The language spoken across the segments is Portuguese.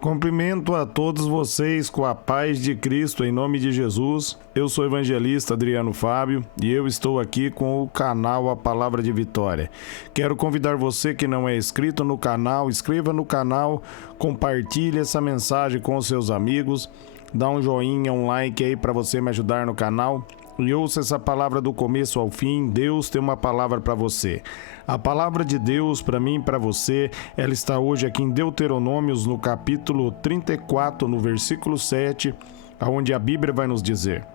Cumprimento a todos vocês com a paz de Cristo em nome de Jesus. Eu sou o evangelista Adriano Fábio e eu estou aqui com o canal A Palavra de Vitória. Quero convidar você que não é inscrito no canal, inscreva no canal, compartilhe essa mensagem com os seus amigos, dá um joinha, um like aí para você me ajudar no canal. E ouça essa palavra do começo ao fim. Deus tem uma palavra para você. A palavra de Deus para mim e para você, ela está hoje aqui em Deuteronômios, no capítulo 34, no versículo 7, onde a Bíblia vai nos dizer: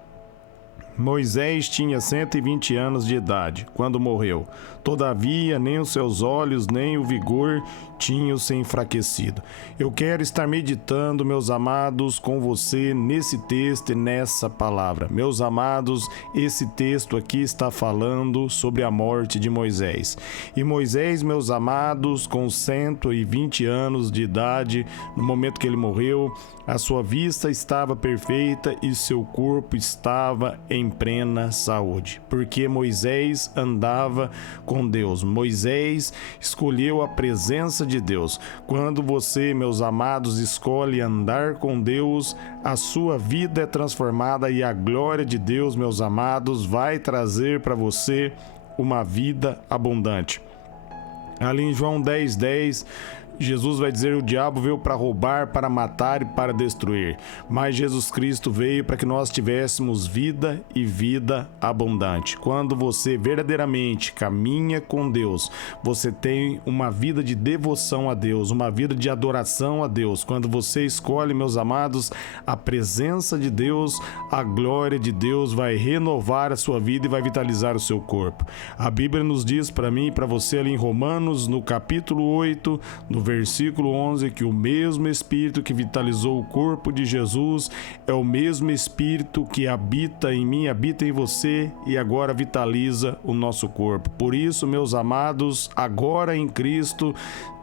Moisés tinha 120 anos de idade quando morreu. Todavia, nem os seus olhos, nem o vigor tinham se enfraquecido. Eu quero estar meditando, meus amados, com você nesse texto e nessa palavra. Meus amados, esse texto aqui está falando sobre a morte de Moisés. E Moisés, meus amados, com 120 anos de idade, no momento que ele morreu, a sua vista estava perfeita e seu corpo estava em plena saúde, porque Moisés andava com Deus. Moisés escolheu a presença de Deus. Quando você, meus amados, escolhe andar com Deus, a sua vida é transformada e a glória de Deus, meus amados, vai trazer para você uma vida abundante. Ali em João 10:10, Jesus vai dizer: o diabo veio para roubar, para matar e para destruir, mas Jesus Cristo veio para que nós tivéssemos vida e vida abundante. Quando você verdadeiramente caminha com Deus, você tem uma vida de devoção a Deus, uma vida de adoração a Deus. Quando você escolhe, meus amados, a presença de Deus, a glória de Deus vai renovar a sua vida e vai vitalizar o seu corpo. A Bíblia nos diz para mim e para você ali em Romanos, no capítulo 8, no versículo 11, que o mesmo Espírito que vitalizou o corpo de Jesus é o mesmo Espírito que habita em mim, habita em você e agora vitaliza o nosso corpo. Por isso, meus amados, agora em Cristo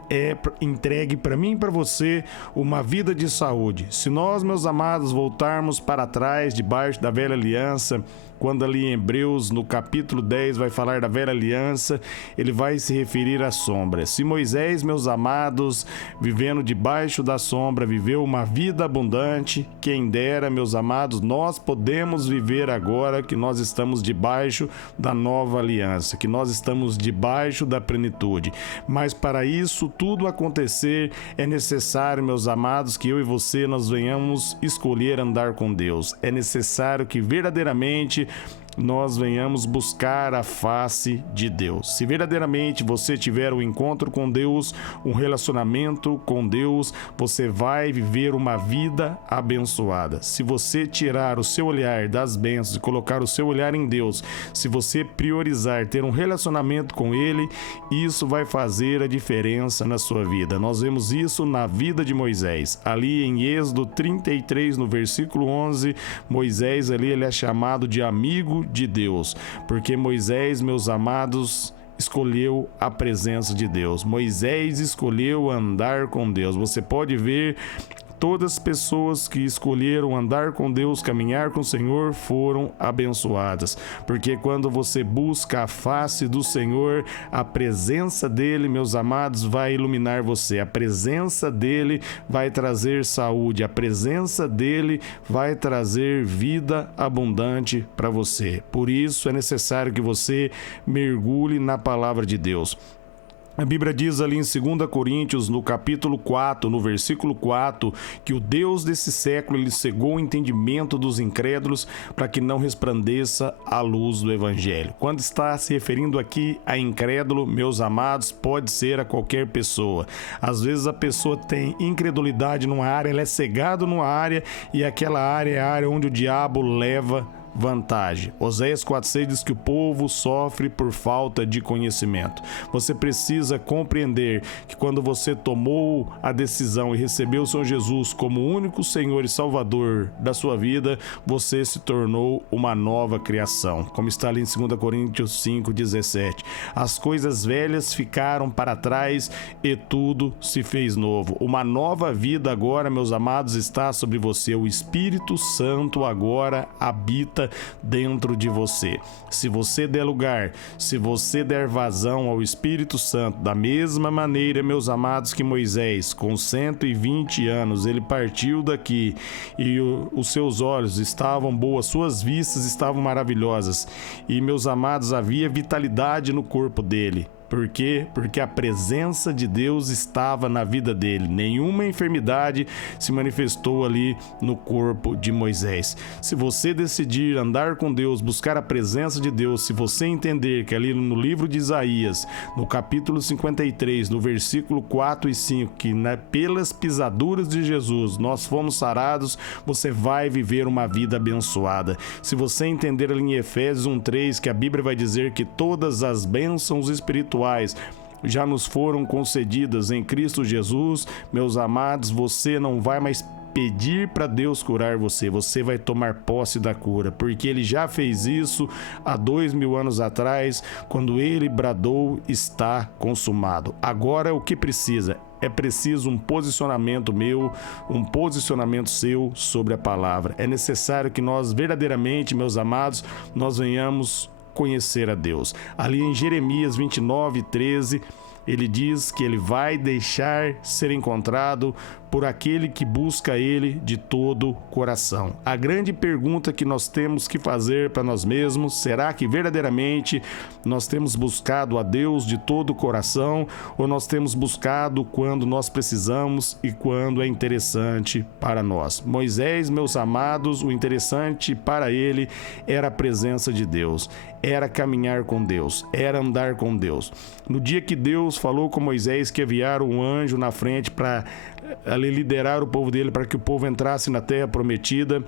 é entregue para mim e para você uma vida de saúde. Se nós, meus amados, voltarmos para trás, debaixo da velha aliança, quando ali em Hebreus, no capítulo 10, vai falar da velha aliança, ele vai se referir à sombra. Se Moisés, meus amados, vivendo debaixo da sombra, viveu uma vida abundante, quem dera, meus amados, nós podemos viver agora que nós estamos debaixo da nova aliança, que nós estamos debaixo da plenitude. Mas para isso tudo acontecer, é necessário, meus amados, que eu e você nós venhamos escolher andar com Deus. É necessário que verdadeiramente nós venhamos buscar a face de Deus. Se verdadeiramente você tiver um encontro com Deus, um relacionamento com Deus, você vai viver uma vida abençoada. Se você tirar o seu olhar das bênçãos e colocar o seu olhar em Deus, se você priorizar ter um relacionamento com Ele, isso vai fazer a diferença na sua vida. Nós vemos isso na vida de Moisés. Ali em Êxodo 33, no versículo 11, Moisés ali ele é chamado de amigo de Deus, porque Moisés, meus amados, escolheu a presença de Deus. Moisés escolheu andar com Deus. Você pode ver todas as pessoas que escolheram andar com Deus, caminhar com o Senhor, foram abençoadas. Porque quando você busca a face do Senhor, a presença dele, meus amados, vai iluminar você. A presença dele vai trazer saúde. A presença dele vai trazer vida abundante para você. Por isso é necessário que você mergulhe na palavra de Deus. A Bíblia diz ali em 2 Coríntios, no capítulo 4, no versículo 4, que o Deus desse século ele cegou o entendimento dos incrédulos para que não resplandeça a luz do Evangelho. Quando está se referindo aqui a incrédulo, meus amados, pode ser a qualquer pessoa. Às vezes a pessoa tem incredulidade numa área, ela é cegada numa área e aquela área é a área onde o diabo leva vantagem. Oséias 4:6 diz que o povo sofre por falta de conhecimento. Você precisa compreender que quando você tomou a decisão e recebeu o Senhor Jesus como o único Senhor e Salvador da sua vida, você se tornou uma nova criação. Como está ali em 2 Coríntios 5:17. As coisas velhas ficaram para trás e tudo se fez novo. Uma nova vida agora, meus amados, está sobre você. O Espírito Santo agora habita habita dentro de você. Se você der lugar, se você der vazão ao Espírito Santo, da mesma maneira, meus amados, que Moisés, com 120 anos, ele partiu daqui e os seus olhos estavam boas, suas vistas estavam maravilhosas. E, meus amados, havia vitalidade no corpo dele. Por quê? Porque a presença de Deus estava na vida dele. Nenhuma enfermidade se manifestou ali no corpo de Moisés. Se você decidir andar com Deus, buscar a presença de Deus, se você entender que ali no livro de Isaías, no capítulo 53, no versículo 4 e 5, que pelas pisaduras de Jesus nós fomos sarados, você vai viver uma vida abençoada. Se você entender ali em Efésios 1:3, que a Bíblia vai dizer que todas as bênçãos espirituais já nos foram concedidas em Cristo Jesus, meus amados, você não vai mais pedir para Deus curar você, você vai tomar posse da cura, porque Ele já fez isso há 2000 anos atrás, quando Ele bradou: está consumado. Agora o que precisa? É preciso um posicionamento meu, um posicionamento seu sobre a palavra. É necessário que nós verdadeiramente, meus amados, nós venhamos conhecer a Deus. Ali em Jeremias 29:13, ele diz que ele vai deixar ser encontrado por aquele que busca ele de todo o coração. A grande pergunta que nós temos que fazer para nós mesmos: será que verdadeiramente nós temos buscado a Deus de todo o coração, ou nós temos buscado quando nós precisamos e quando é interessante para nós? Moisés, meus amados, o interessante para ele era a presença de Deus, era caminhar com Deus, era andar com Deus. No dia que Deus falou com Moisés que enviara um anjo na frente para liderar o povo dele, para que o povo entrasse na terra prometida,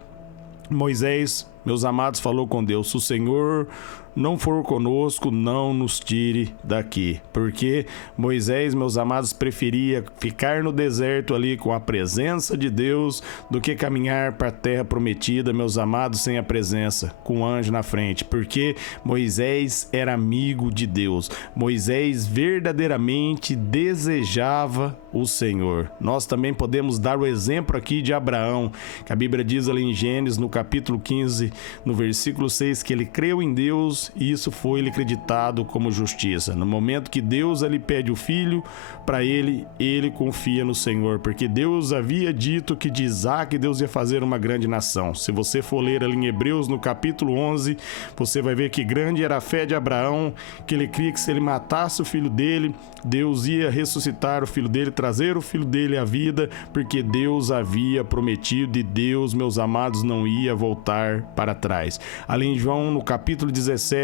Moisés, meus amados, falou com Deus: se o Senhor não for conosco, não nos tire daqui. Porque Moisés, meus amados, preferia ficar no deserto ali com a presença de Deus do que caminhar para a terra prometida, meus amados, sem a presença, com o anjo na frente. Porque Moisés era amigo de Deus. Moisés verdadeiramente desejava o Senhor. Nós também podemos dar o exemplo aqui de Abraão, que a Bíblia diz ali em Gênesis, no capítulo 15, no versículo 6, que ele creu em Deus e isso foi-lhe acreditado como justiça. No momento que Deus lhe pede o filho para ele, ele confia no Senhor, porque Deus havia dito que de Isaac Deus ia fazer uma grande nação. Se você for ler ali em Hebreus, no capítulo 11, você vai ver que grande era a fé de Abraão, que ele cria que se ele matasse o filho dele, Deus ia ressuscitar o filho dele, trazer o filho dele à vida, porque Deus havia prometido e Deus, meus amados, não ia voltar para trás. Ali em João, no capítulo 17,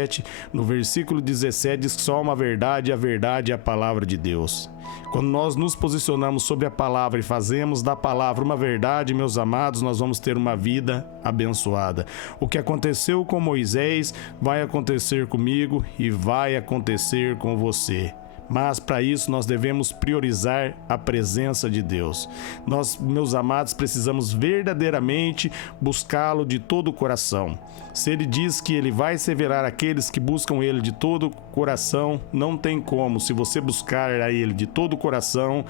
no versículo 17, diz que só uma verdade, a verdade é a palavra de Deus. Quando nós nos posicionamos sobre a palavra e fazemos da palavra uma verdade, meus amados, nós vamos ter uma vida abençoada. O que aconteceu com Moisés vai acontecer comigo e vai acontecer com você. Mas para isso nós devemos priorizar a presença de Deus. Nós, meus amados, precisamos verdadeiramente buscá-lo de todo o coração. Se ele diz que ele vai se revelar àqueles que buscam ele de todo o coração, não tem como. Se você buscar a ele de todo o coração,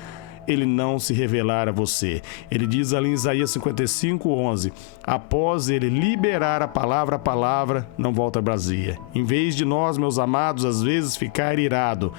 ele não se revelar a você. Ele diz ali em Isaías 55:11, após ele liberar a palavra não volta vazia. Em vez de nós, meus amados, às vezes ficar irado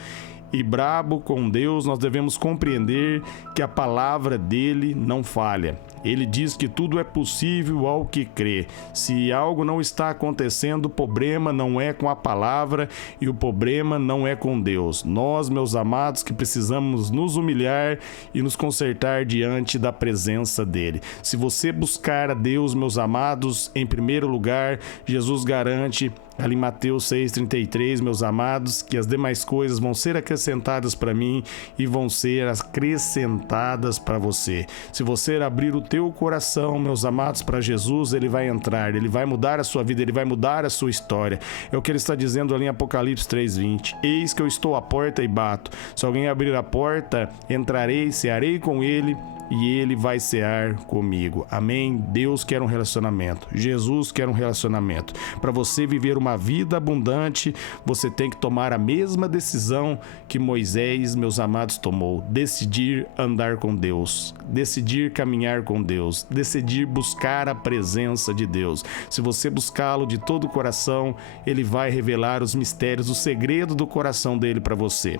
e brabo com Deus, nós devemos compreender que a palavra dele não falha. Ele diz que tudo é possível ao que crê. Se algo não está acontecendo, o problema não é com a palavra e o problema não é com Deus. Nós, meus amados, que precisamos nos humilhar e nos consertar diante da presença dele. Se você buscar a Deus, meus amados, em primeiro lugar, Jesus garante ali em Mateus 6,33, meus amados, que as demais coisas vão ser acrescentadas para mim e vão ser acrescentadas para você. Se você abrir o teu coração, meus amados, para Jesus, ele vai entrar, ele vai mudar a sua vida, ele vai mudar a sua história. É o que ele está dizendo ali em Apocalipse 3:20. Eis que eu estou à porta e bato. Se alguém abrir a porta, entrarei, cearei com ele e ele vai cear comigo. Amém? Deus quer um relacionamento. Jesus quer um relacionamento. Para você viver uma vida abundante, você tem que tomar a mesma decisão que Moisés, meus amados, tomou. Decidir andar com Deus. Decidir caminhar com Deus. Decidir buscar a presença de Deus. Se você buscá-lo de todo o coração, ele vai revelar os mistérios, o segredo do coração dele para você.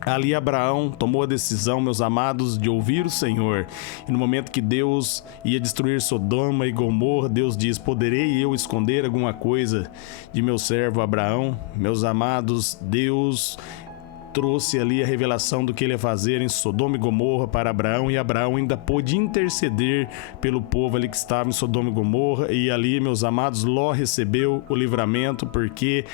Ali Abraão tomou a decisão, meus amados, de ouvir o Senhor. E no momento que Deus ia destruir Sodoma e Gomorra, Deus diz: poderei eu esconder alguma coisa de meu servo Abraão? Meus amados, Deus trouxe ali a revelação do que ele ia fazer em Sodoma e Gomorra para Abraão, e Abraão ainda pôde interceder pelo povo ali que estava em Sodoma e Gomorra, e ali, meus amados, Ló recebeu o livramento, porque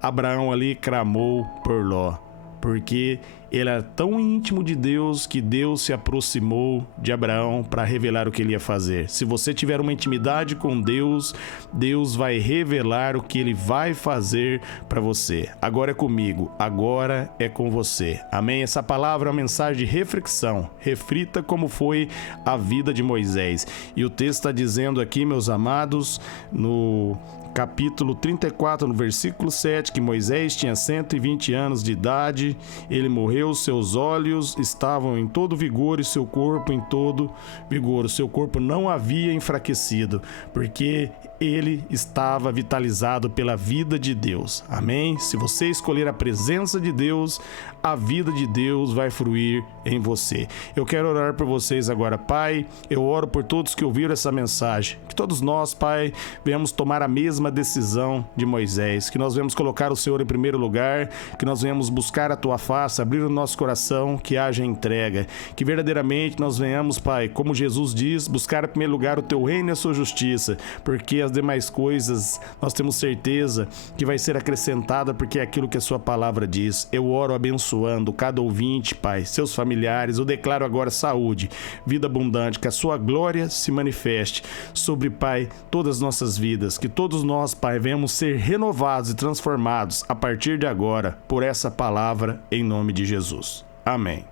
Abraão ali clamou por Ló. Porque ele era tão íntimo de Deus que Deus se aproximou de Abraão para revelar o que ele ia fazer. Se você tiver uma intimidade com Deus, Deus vai revelar o que ele vai fazer para você. Agora é comigo, agora é com você. Amém? Essa palavra é uma mensagem de reflexão. Reflita como foi a vida de Moisés. E o texto está dizendo aqui, meus amados, no capítulo 34, no versículo 7, que Moisés tinha 120 anos de idade, ele morreu, seus olhos estavam em todo vigor e seu corpo em todo vigor. O seu corpo não havia enfraquecido, porque ele estava vitalizado pela vida de Deus. Amém? Se você escolher a presença de Deus, a vida de Deus vai fluir em você. Eu quero orar por vocês agora, Pai. Eu oro por todos que ouviram essa mensagem. Que todos nós, Pai, venhamos tomar a mesma decisão de Moisés. Que nós venhamos colocar o Senhor em primeiro lugar. Que nós venhamos buscar a Tua face, abrir o nosso coração, que haja entrega. Que verdadeiramente nós venhamos, Pai, como Jesus diz, buscar em primeiro lugar o Teu reino e a Sua justiça. Porque as demais coisas nós temos certeza que vai ser acrescentada, porque é aquilo que a Sua palavra diz. Eu oro abençoando cada ouvinte, Pai, seus familiares. Eu declaro agora saúde, vida abundante, que a Sua glória se manifeste sobre, Pai, todas as nossas vidas. Que todos nós, Pai, venhamos ser renovados e transformados a partir de agora por essa palavra, em nome de Jesus. Amém.